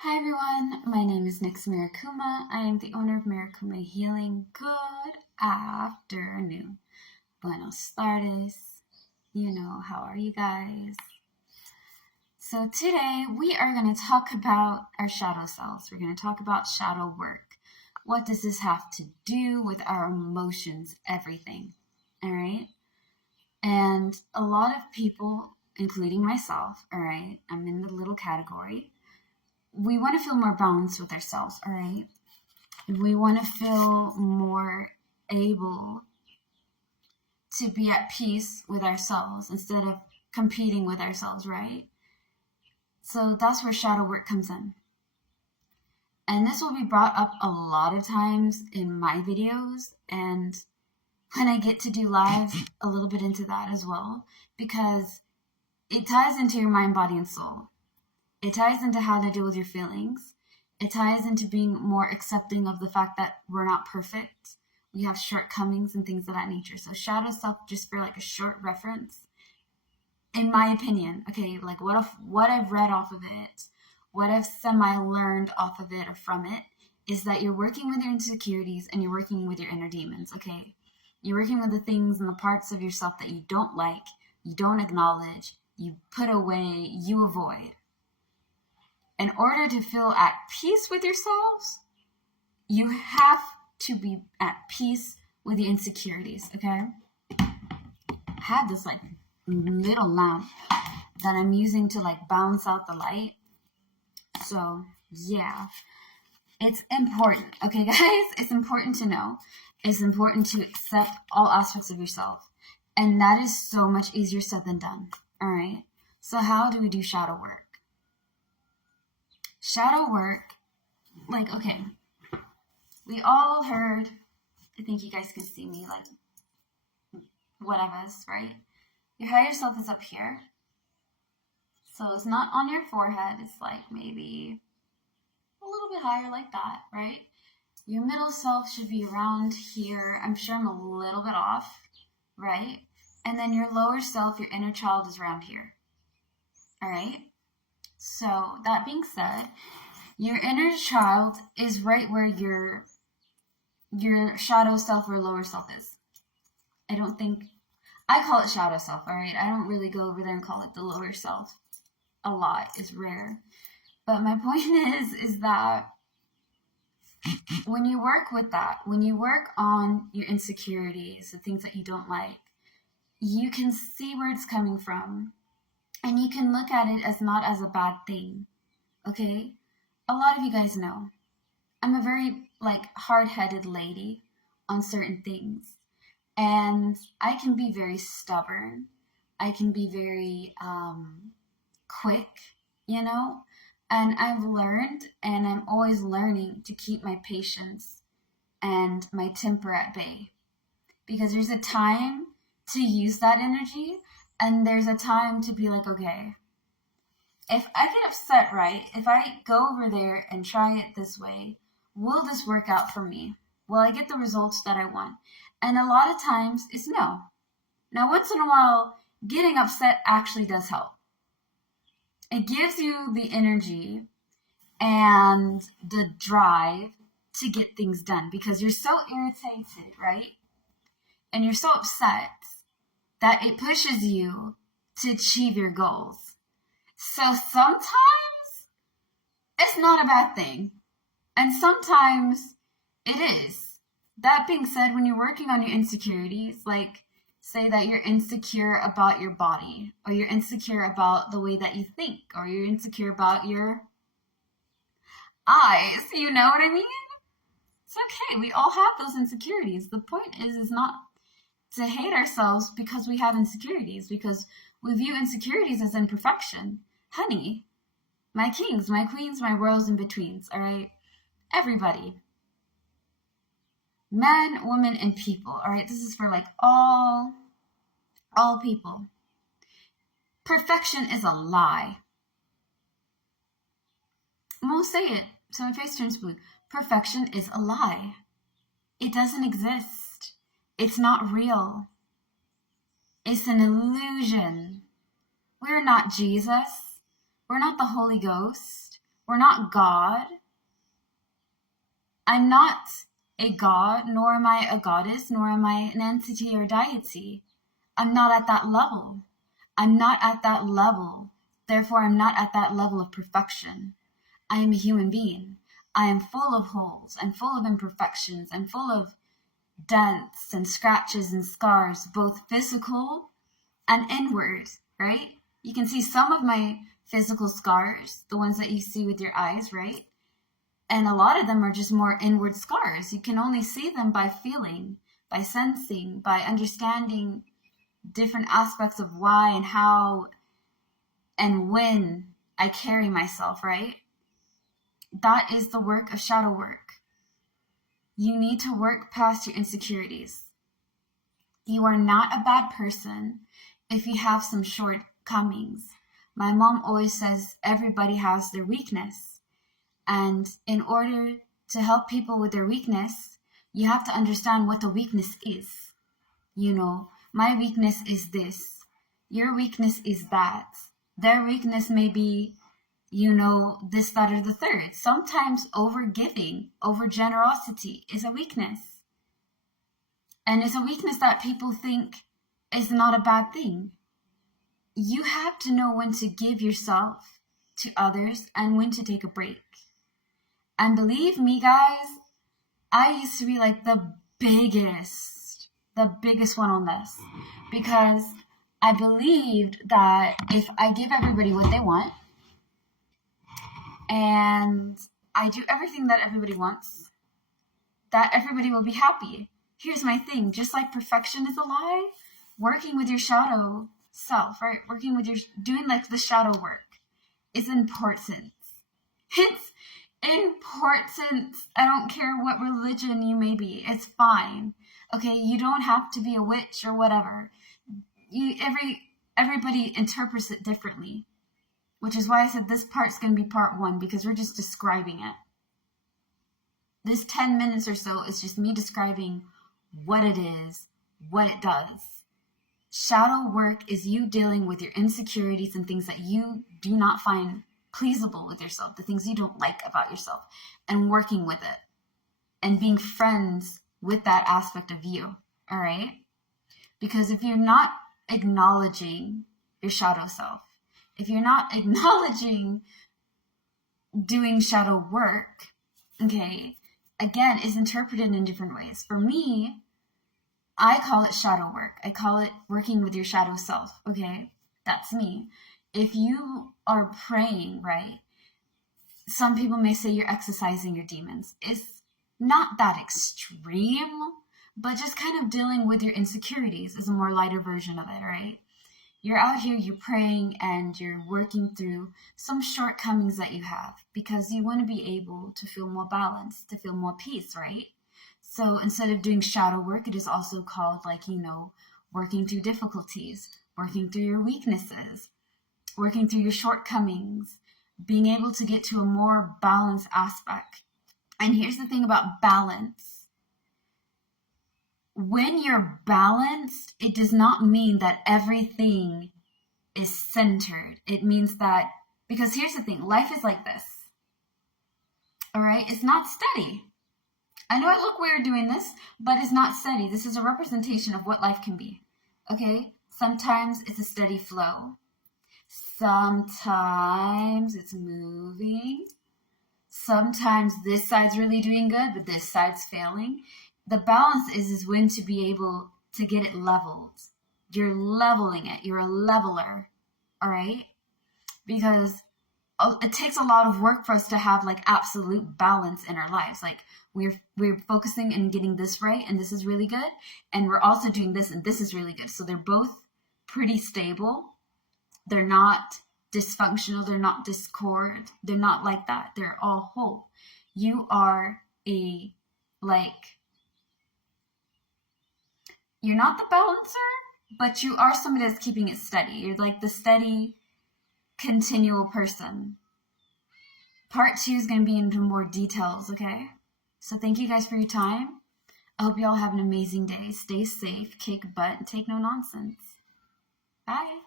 Hi everyone, my name is Nix Mirakuma. I am the owner of Mirakuma Healing. Good afternoon. Buenos tardes. How are you guys? So today we are going to talk about our shadow selves. We're going to talk about shadow work. What does this have to do with our emotions, everything? All right? And a lot of people, including myself, all right, I'm in the little category, we want to feel more balanced with ourselves, all right? We want to feel more able to be at peace with ourselves instead of competing with ourselves, right? So that's where shadow work comes in. And this will be brought up a lot of times in my videos, and when I get to do lives, a little bit into that as well, because it ties into your mind, body, and soul. It ties into how to deal with your feelings. It ties into being more accepting of the fact that we're not perfect. We have shortcomings and things of that nature. So shadow self, just for like a short reference, in my opinion, okay, like what I've read off of it, what I've semi-learned off of it or from it, is that you're working with your insecurities and you're working with your inner demons, okay? You're working with the things and the parts of yourself that you don't like, you don't acknowledge, you put away, you avoid. In order to feel at peace with yourselves, you have to be at peace with the insecurities, okay? I have this like little lamp that I'm using to like bounce out the light. So yeah, it's important, okay guys? It's important to know. It's important to accept all aspects of yourself. And that is so much easier said than done, all right? So how do we do shadow work? Shadow work, like, okay, we all heard, I think you guys can see me, like, whatever's, right? Your higher self is up here. So it's not on your forehead. It's like maybe a little bit higher like that, right? Your middle self should be around here. I'm sure I'm a little bit off, right? And then your lower self, your inner child, is around here. All right? So that being said, your inner child is right where your shadow self or lower self is. I call it shadow self, all right? I don't really go over there and call it the lower self a lot. It's rare. But my point is that when you work with that, when you work on your insecurities, the things that you don't like, you can see where it's coming from. And you can look at it as not as a bad thing, okay? A lot of you guys know I'm a very, like, hard-headed lady on certain things. And I can be very stubborn. I can be very quick, and I've learned, and I'm always learning to keep my patience and my temper at bay, because there's a time to use that energy, and there's a time to be like, okay, if I get upset, right, if I go over there and try it this way, will this work out for me? Will I get the results that I want? And a lot of times it's no. Now, once in a while, getting upset actually does help. It gives you the energy and the drive to get things done, because you're so irritated, right? And you're so upset that it pushes you to achieve your goals. So sometimes it's not a bad thing, and sometimes it is. That being said, when you're working on your insecurities, like say that you're insecure about your body, or you're insecure about the way that you think, or you're insecure about your eyes, you know what I mean? It's okay. We all have those insecurities. The point is not to hate ourselves because we have insecurities, because we view insecurities as imperfection. Honey, my kings, my queens, my royals in betweens, all right? Everybody. Men, women, and people, all right? This is for like all people. Perfection is a lie. I'm gonna say it so my face turns blue. Perfection is a lie. It doesn't exist. It's not real. It's an illusion. We're not Jesus. We're not the Holy Ghost. We're not God. I'm not a god, nor am I a goddess, nor am I an entity or deity. I'm not at that level. I'm not at that level. Therefore, I'm not at that level of perfection. I am a human being. I am full of holes. I'm full of imperfections. I'm full of dents and scratches and scars, both physical and inward, right? You can see some of my physical scars, the ones that you see with your eyes, right? And a lot of them are just more inward scars. You can only see them by feeling, by sensing, by understanding different aspects of why and how and when I carry myself, right? That is the work of shadow work. You need to work past your insecurities. You are not a bad person if you have some shortcomings. My mom always says everybody has their weakness. And in order to help people with their weakness, you have to understand what the weakness is. You know, my weakness is this. Your weakness is that. Their weakness may be, you know, this, that, or the third. Sometimes over giving, over generosity is a weakness. And it's a weakness that people think is not a bad thing. You have to know when to give yourself to others and when to take a break. And believe me, guys, I used to be like the biggest one on this, because I believed that if I give everybody what they want and I do everything that everybody wants, that everybody will be happy. Here's my thing, just like perfection is a lie, working with your shadow self, right? Working with your, doing like the shadow work is important. It's important. I don't care what religion you may be. It's fine. Okay, you don't have to be a witch or whatever. Everybody interprets it differently, which is why I said this part's going to be part 1, because we're just describing it. This 10 minutes or so is just me describing what it is, what it does. Shadow work is you dealing with your insecurities and things that you do not find pleasable with yourself, the things you don't like about yourself, and working with it and being friends with that aspect of you, all right? Because if you're not acknowledging your shadow self, if you're not acknowledging doing shadow work, okay, again, is interpreted in different ways. For me, I call it shadow work. I call it working with your shadow self, okay? That's me. If you are praying, right, some people may say you're exercising your demons. It's not that extreme, but just kind of dealing with your insecurities is a more lighter version of it, right? You're out here, you're praying, and you're working through some shortcomings that you have because you want to be able to feel more balanced, to feel more peace, right? So instead of doing shadow work, it is also called, like, you know, working through difficulties, working through your weaknesses, working through your shortcomings, being able to get to a more balanced aspect. And here's the thing about balance. When you're balanced, it does not mean that everything is centered. It means that, because here's the thing, life is like this. All right? It's not steady. I know I look weird doing this, but it's not steady. This is a representation of what life can be. Okay? Sometimes it's a steady flow. Sometimes it's moving. Sometimes this side's really doing good, but this side's failing. The balance is when to be able to get it leveled. You're leveling it. You're a leveler. All right? Because it takes a lot of work for us to have like absolute balance in our lives. Like we're focusing and getting this right, and this is really good, and we're also doing this, and this is really good. So they're both pretty stable. They're not dysfunctional. They're not discord. They're not like that. They're all whole. You are you're not the balancer, but you are somebody that's keeping it steady. You're like the steady, continual person. Part 2 is going to be into more details, okay? So thank you guys for your time. I hope you all have an amazing day. Stay safe, kick butt, and take no nonsense. Bye.